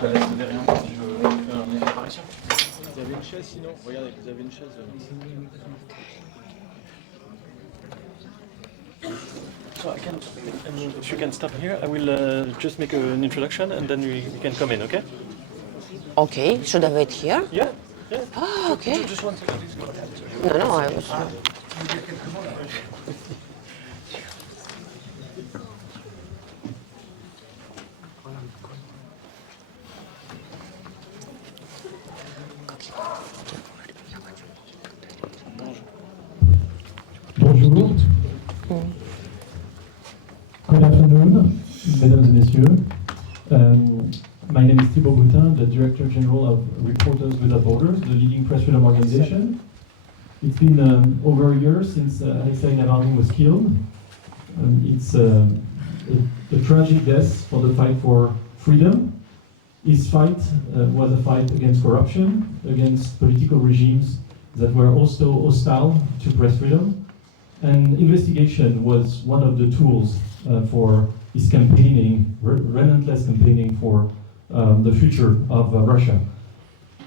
Je la laisse derrière moi si je veux un effet apparition. Vous avez une chaise sinon? Regardez, vous avez une chaise. So I can, if you can stop here, I will just make an introduction and then we can come in, okay? Okay, should I wait here? Yeah. Yeah. Oh, okay. Just 1 second, please. No, I was... Bonjour. Good afternoon, mesdames et messieurs. My name is Thibaut Boutin, the Director General of Reporters Without Borders, the leading press freedom organization. It's been over a year since Alexei Navalny was killed. It's a tragic death for the fight for freedom. His fight was a fight against corruption, against political regimes that were also hostile to press freedom. And investigation was one of the tools for his campaigning, relentless campaigning for the future of Russia.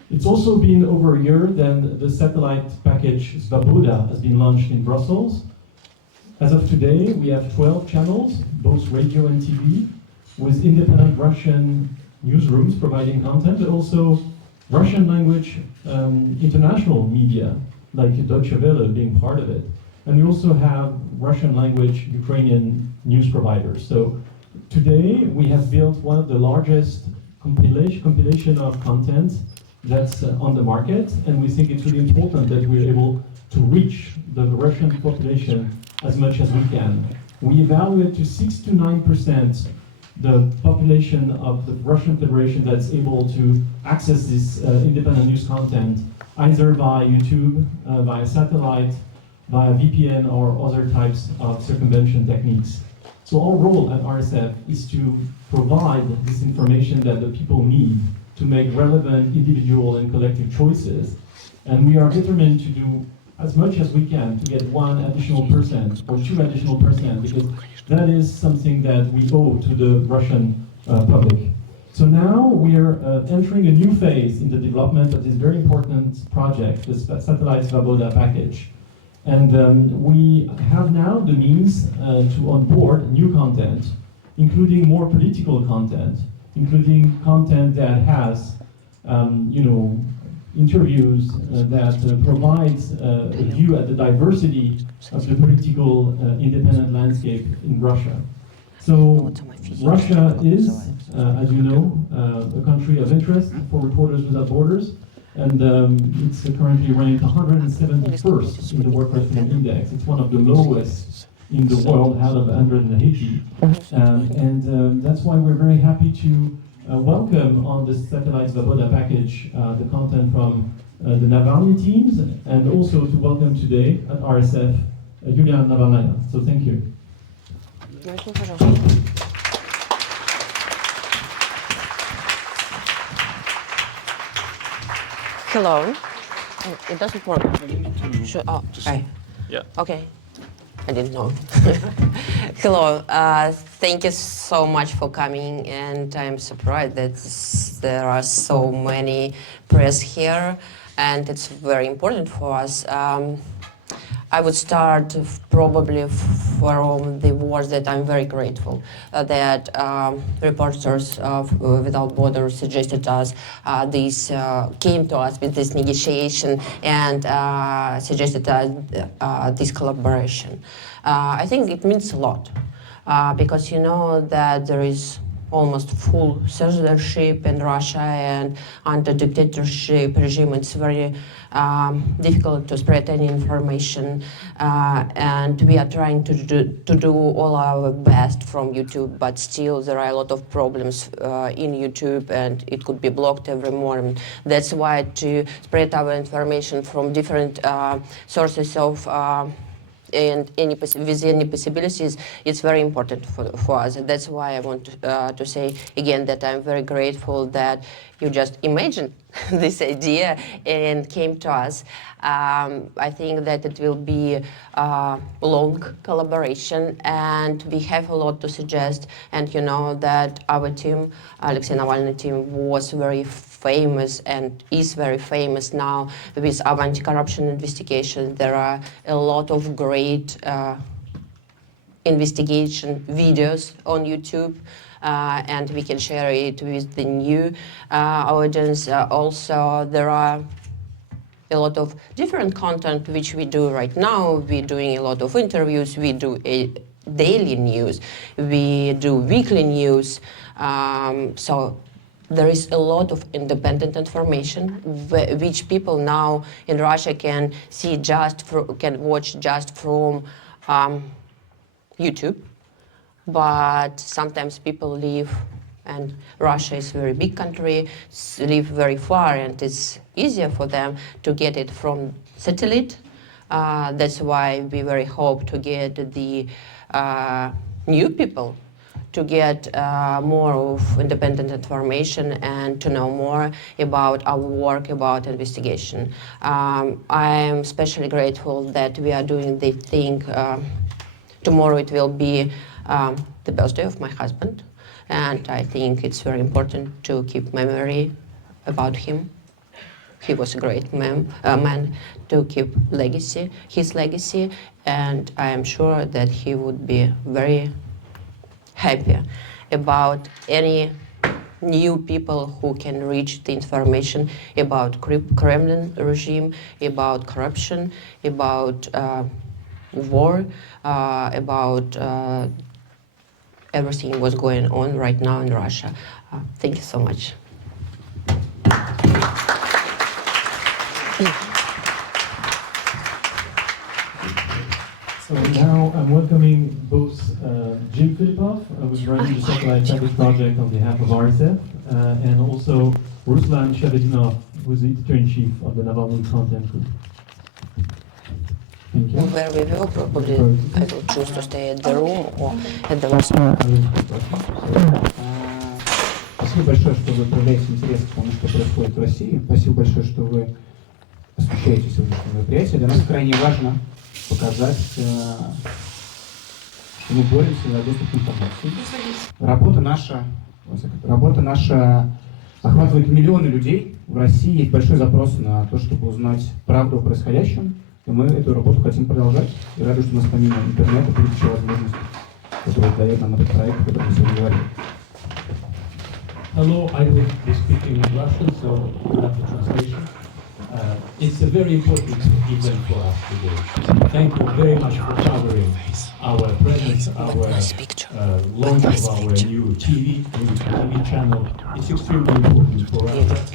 It's also been over a year that the satellite package Svoboda has been launched in Brussels. As of today, we have 12 channels, both radio and TV, with independent Russian newsrooms providing content, but also Russian language international media, like Deutsche Welle being part of it. And we also have Russian language Ukrainian news providers. So today we have built one of the largest compilation of content that's on the market, and we think it's really important that we're able to reach the Russian population as much as we can. We evaluate to 6 to 9% the population of the Russian Federation that's able to access this independent news content, either via YouTube, via satellite, via VPN or other types of circumvention techniques. So our role at RSF is to provide this information that the people need to make relevant individual and collective choices. And we are determined to do as much as we can to get 1 additional % or 2 additional %, because that is something that we owe to the Russian public. So now we are entering a new phase in the development of this very important project, the Satellite Svoboda package. And we have now the means to onboard new content, including more political content, including content that has, interviews that provides a view at the diversity of the political independent landscape in Russia. So Russia is, as you know, a country of interest for Reporters Without Borders. And it's currently ranked 171st in the World Press Freedom Index. It's one of the lowest in the world out of 180. And that's why we're very happy to welcome on the Satellite Svoboda package the content from the Navalny teams, and also to welcome today at RSF Yulia Navalnaya. So thank you. Hello. It doesn't work. Sure. Oh, right. Yeah. Okay. I didn't know. Hello. Thank you so much for coming, and I'm surprised that there are so many press here, and it's very important for us. I would start probably from the words that I'm very grateful that Reporters Without Borders suggested us came to us with this negotiation and suggested us this collaboration. I think it means a lot because you know that there is almost full censorship in Russia, and under dictatorship regime it's very difficult to spread any information, and we are trying to do all our best from YouTube, but still there are a lot of problems in YouTube, and it could be blocked every morning. That's why to spread our information from different sources of and with any possibilities, it's very important for us. That's why I want to say again that I'm very grateful that you just imagine this idea and came to us. I think that it will be a long collaboration, and we have a lot to suggest. And you know that our team, Alexei Navalny team, was very famous and is very famous now with our anti-corruption investigation. There are a lot of great investigation videos on YouTube, and we can share it with the new audience. Also, there are a lot of different content which we do right now. We're doing a lot of interviews, we do a daily news, we do weekly news. So there is a lot of independent information which people now in Russia can see can watch just from YouTube. But sometimes people live, and Russia is a very big country, live very far, and it's easier for them to get it from satellite. That's why we very hope to get the new people to get more of independent information and to know more about our work, about investigation. I am especially grateful that we are doing the thing. Tomorrow it will be the birthday of my husband, and I think it's very important to keep memory about him. He was a great man to keep his legacy, and I am sure that he would be very happy about any new people who can reach the information about Kremlin regime, about corruption, about war, about everything what's going on right now in Russia. Thank you so much. So now I'm welcoming both Jim Filipov, who's running the Satellite Traffic Project on behalf of RSF, and also Ruslan Shavedinov, who's the editor-in-chief of the Navalny Content Group. Thank you. Where we will probably, I will choose to stay at the room or at the last. Спасибо большое, что вы проявляете интерес к тому, что происходит в России. Спасибо большое, что вы освещаете сегодняшнее мероприятие. Для нас крайне важно показать, что мы боремся за доступ к информации. Работа наша охватывает миллионы людей. В России есть большой запрос на то, чтобы узнать правду о происходящем. И мы эту работу хотим продолжать. И рады, что у нас помимо интернета будет еще возможность, которая дает нам этот проект, о котором мы сегодня говорим. Hello, I will be speaking in Russian, so we have the translation. It's a very important event for us today. Thank you very much for covering our presence, our launch of our new TV channel. It's extremely important for us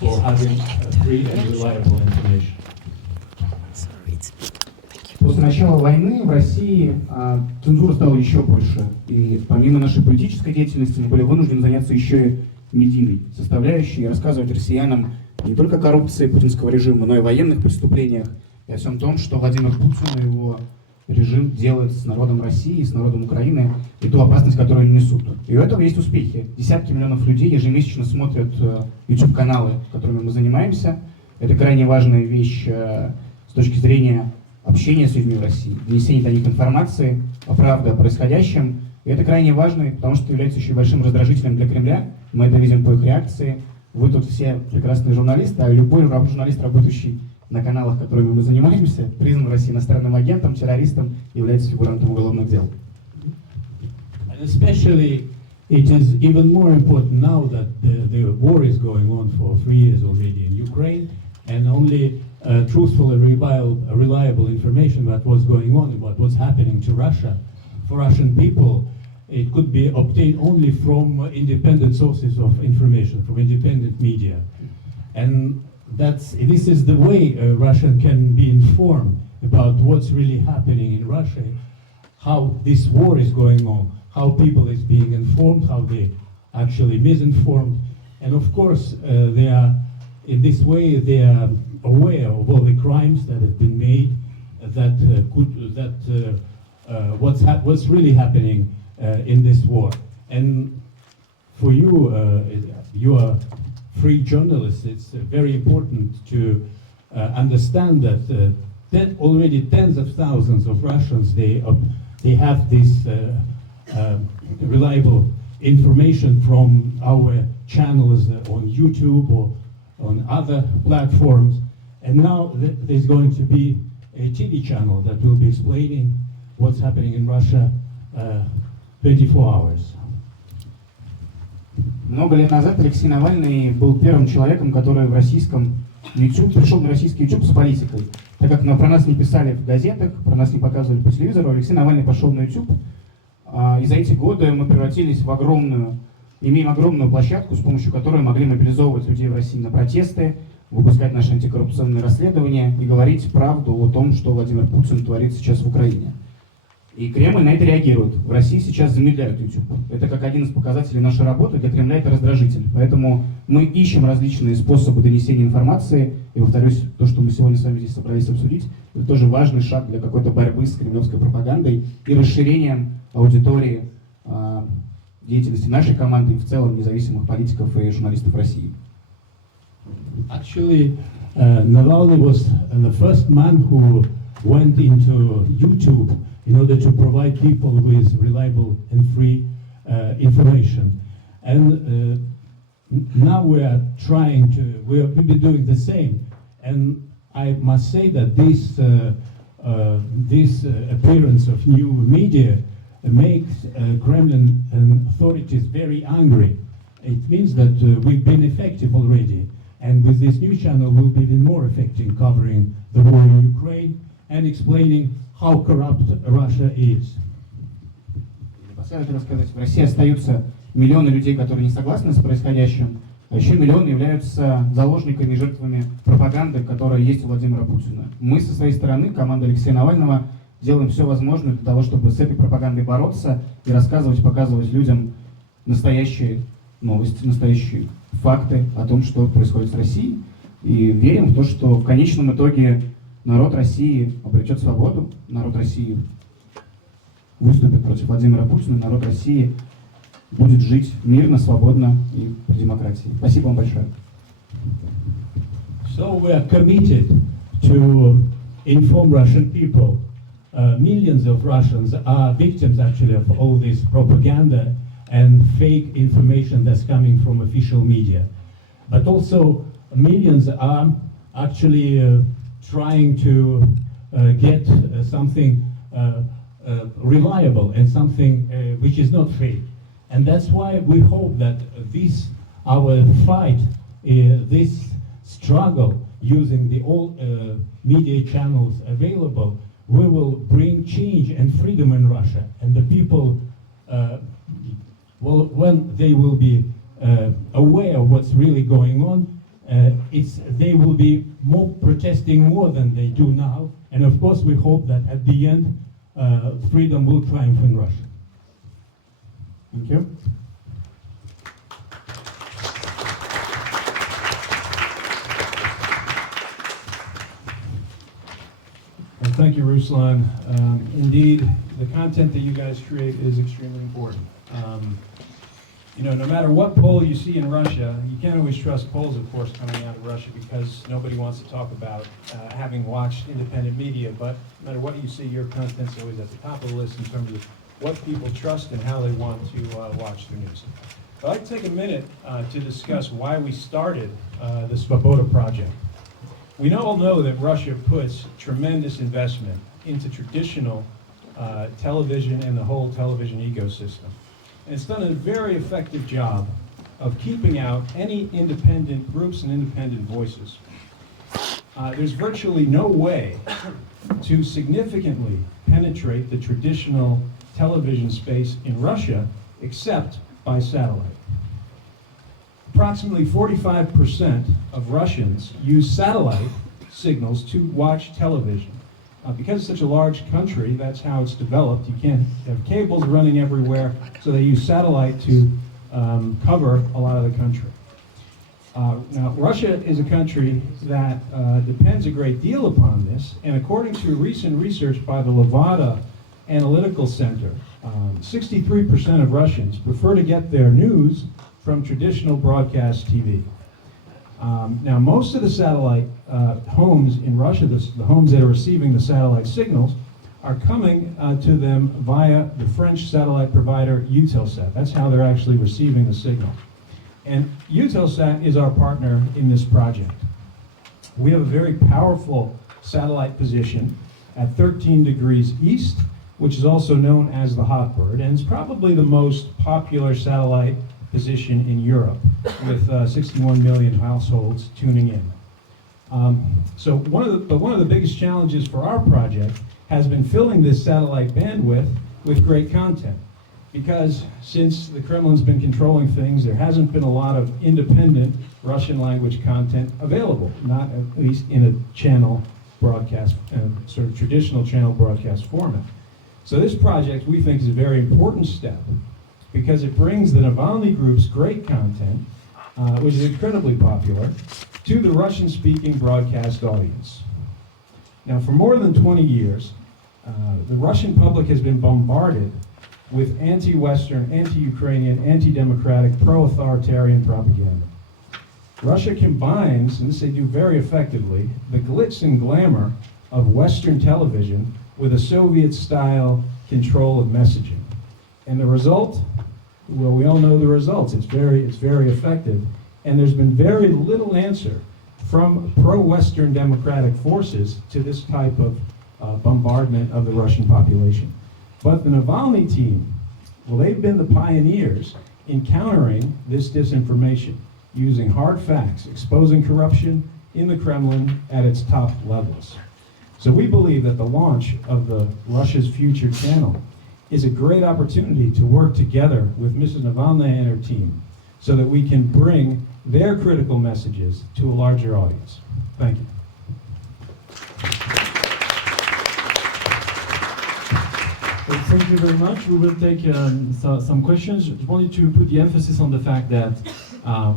for having free and reliable information. После начала войны в России цензура стала еще больше. И помимо нашей политической деятельности мы были вынуждены заняться еще и медийной составляющей и рассказывать россиянам не только о коррупции путинского режима, но и о военных преступлениях, и о всем том, что Владимир Путин и его режим делает с народом России, с народом Украины, и ту опасность, которую они несут. И у этого есть успехи. Десятки миллионов людей ежемесячно смотрят YouTube-каналы, которыми мы занимаемся. Это крайне важная вещь с точки зрения общения с людьми в России, донесение до них информации, о правде, о происходящем. И это крайне важно, потому что является еще большим раздражителем для Кремля. Мы это видим по их реакции. Вы тут все прекрасные журналисты, а любой журналист, работающий на каналах, которыми мы занимаемся, признан в России иностранным агентом, террористом, является фигурантом уголовных дел. And especially, it is even more important now that the war is going on for 3 years already in Ukraine, and only truthful and reliable information about what's going on and what's happening to Russia, for Russian people, it could be obtained only from independent sources of information, from independent media. And this is the way a Russian can be informed about what's really happening in Russia, how this war is going on, how people is being informed, how they actually misinformed. And of course, in this way, they are aware of all the crimes that have been made, what's really happening in this war. And for you, you are free journalists, it's very important to understand that already tens of thousands of Russians, they have this reliable information from our channels on YouTube or on other platforms. And now there's going to be a TV channel that will be explaining what's happening in Russia 24 hours. Много лет назад Алексей Навальный был первым человеком, который в российском YouTube, пришел на российский YouTube с политикой. Так как про нас не писали в газетах, про нас не показывали по телевизору, Алексей Навальный пошел на YouTube. И за эти годы мы превратились в имеем огромную площадку, с помощью которой могли мобилизовывать людей в России на протесты, выпускать наши антикоррупционные расследования и говорить правду о том, что Владимир Путин творит сейчас в Украине. И Кремль на это реагирует. В России сейчас замедляют YouTube. Это как один из показателей нашей работы, для Кремля это раздражитель. Поэтому мы ищем различные способы донесения информации. И повторюсь, то, что мы сегодня с вами здесь собрались обсудить, это тоже важный шаг для какой-то борьбы с кремлевской пропагандой и расширением аудитории деятельности нашей команды и в целом независимых политиков и журналистов России. Actually, Navalny was the first man who went into YouTube in order to provide people with reliable and free information. And now we'll be doing the same. And I must say that this appearance of new media makes Kremlin authorities very angry. It means that we've been effective already. And with this new channel, we'll be even more effective covering the war in Ukraine and explaining how corrupt Russia is. Последовательно хотел сказать, в России остаются миллионы людей, которые не согласны с происходящим, а еще миллионы являются заложниками и жертвами пропаганды, которая есть у Владимира Путина. Мы со своей стороны, команда Алексея Навального, делаем все возможное для того, чтобы с этой пропагандой бороться и рассказывать, показывать людям настоящие новости, настоящие факты о том, что происходит с Россией. И верим в то, что в конечном итоге народ России обретет свободу, народ России выступит против Владимира Путина, народ России будет жить мирно, свободно и по демократии. Спасибо вам большое. So we are committed to inform Russian people. Millions of Russians are victims actually of all this propaganda and fake information that's coming from official media. But also millions are actually trying to get something reliable and something which is not fake. And that's why we hope that our fight, this struggle using the all media channels available, we will bring change and freedom in Russia. And the people, when they will be aware of what's really going on, they will be protesting more than they do now. And of course, we hope that at the end, freedom will triumph in Russia. Thank you. Well, thank you, Ruslan. Indeed, the content that you guys create is extremely important. No matter what poll you see in Russia, you can't always trust polls, of course, coming out of Russia because nobody wants to talk about having watched independent media. But no matter what you see, your content's always at the top of the list in terms of what people trust and how they want to watch the news. I'd like to take a minute to discuss why we started the Svoboda project. We all know that Russia puts tremendous investment into traditional television and the whole television ecosystem. And it's done a very effective job of keeping out any independent groups and independent voices. There's virtually no way to significantly penetrate the traditional television space in Russia except by satellite. Approximately 45% of Russians use satellite signals to watch television. Because it's such a large country, that's how it's developed. You can't have cables running everywhere, so they use satellite to cover a lot of the country. Now, Russia is a country that depends a great deal upon this, and according to recent research by the Levada Analytical Center, 63% of Russians prefer to get their news from traditional broadcast TV. Now, most of the satellite homes in Russia, the homes that are receiving the satellite signals, are coming to them via the French satellite provider Eutelsat. That's how they're actually receiving the signal. And Eutelsat is our partner in this project. We have a very powerful satellite position at 13 degrees east, which is also known as the Hot Bird, and it's probably the most popular satellite position in Europe, with 61 million households tuning in. So one of the biggest challenges for our project has been filling this satellite bandwidth with great content. Because since the Kremlin's been controlling things, there hasn't been a lot of independent Russian language content available, not at least in a channel broadcast, sort of traditional channel broadcast format. So this project, we think, is a very important step because it brings the Navalny Group's great content, which is incredibly popular, to the Russian-speaking broadcast audience. Now, for more than 20 years, the Russian public has been bombarded with anti-Western, anti-Ukrainian, anti-democratic, pro-authoritarian propaganda. Russia combines, and this they do very effectively, the glitz and glamour of Western television with a Soviet-style control of messaging. And the result? Well, we all know the results. It's very effective. And there's been very little answer from pro-Western democratic forces to this type of bombardment of the Russian population. But the Navalny team, well, they've been the pioneers in countering this disinformation, using hard facts, exposing corruption in the Kremlin at its top levels. So we believe that the launch of the Russia's Future channel is a great opportunity to work together with Mrs. Navalnaya and her team so that we can bring their critical messages to a larger audience. Thank you. Well, thank you very much. We will take some questions. Just wanted to put the emphasis on the fact that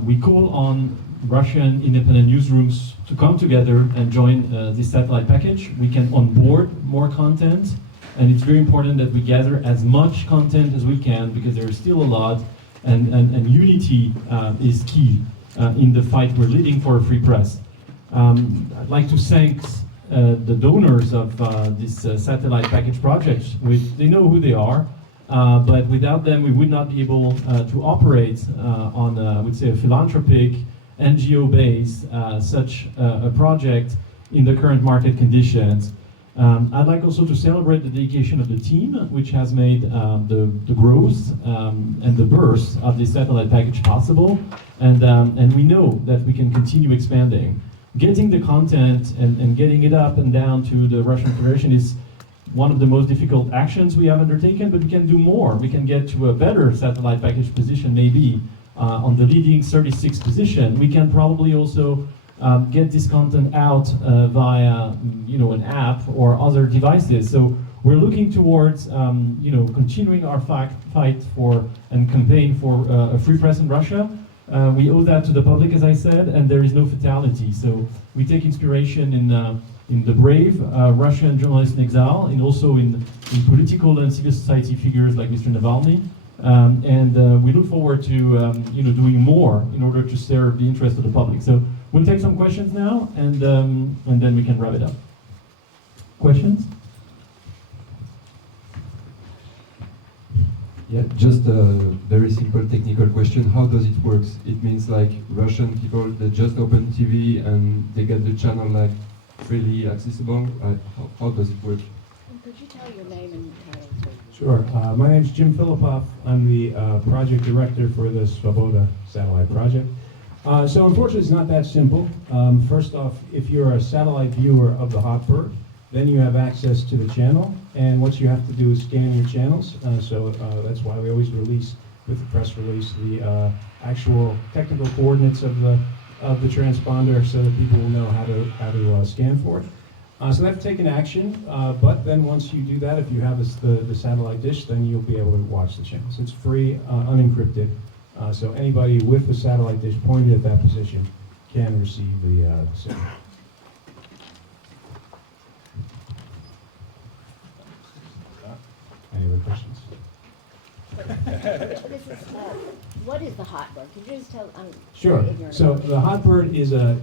we call on Russian independent newsrooms to come together and join this satellite package. We can onboard more content, and it's very important that we gather as much content as we can because there is still a lot, and unity is key in the fight we're leading for a free press. I'd like to thank the donors of this satellite package project. They know who they are, but without them we would not be able to operate on, I would say, a philanthropic, NGO base, such a project in the current market conditions. I'd like also to celebrate the dedication of the team, which has made the growth and the birth of this satellite package possible, and we know that we can continue expanding. Getting the content and getting it up and down to the Russian Federation is one of the most difficult actions we have undertaken, but we can do more. We can get to a better satellite package position, maybe on the leading 36th position. We can probably also get this content out via an app or other devices. So we're looking towards continuing our fight for and campaign for a free press in Russia. We owe that to the public, as I said, and there is no fatality. So we take inspiration in the brave Russian journalists in exile, and also in political and civil society figures like Mr. Navalny. And we look forward to doing more in order to serve the interest of the public. So we'll take some questions now, and then we can wrap it up. Questions? Yeah, just a very simple technical question. How does it work? It means like Russian people, they just open TV and they get the channel like freely accessible? How does it work? Could you tell your name and title, please? Sure. My name is Jim Filipoff. I'm the project director for the Svoboda Satellite project. So unfortunately, it's not that simple. First off, if you're a satellite viewer of the Hot Bird, then you have access to the channel, and what you have to do is scan your channels. So that's why we always release, with the press release, the actual technical coordinates of the transponder, so that people will know how to scan for it. So they've taken action, but then once you do that, if you have the satellite dish, then you'll be able to watch the channels. It's free, unencrypted, so anybody with the satellite dish pointed at that position can receive the signal. Any other questions? This is small. What is the hot bird? Could you just tell? I'm Sure. very ignorant So about it. the hot bird is a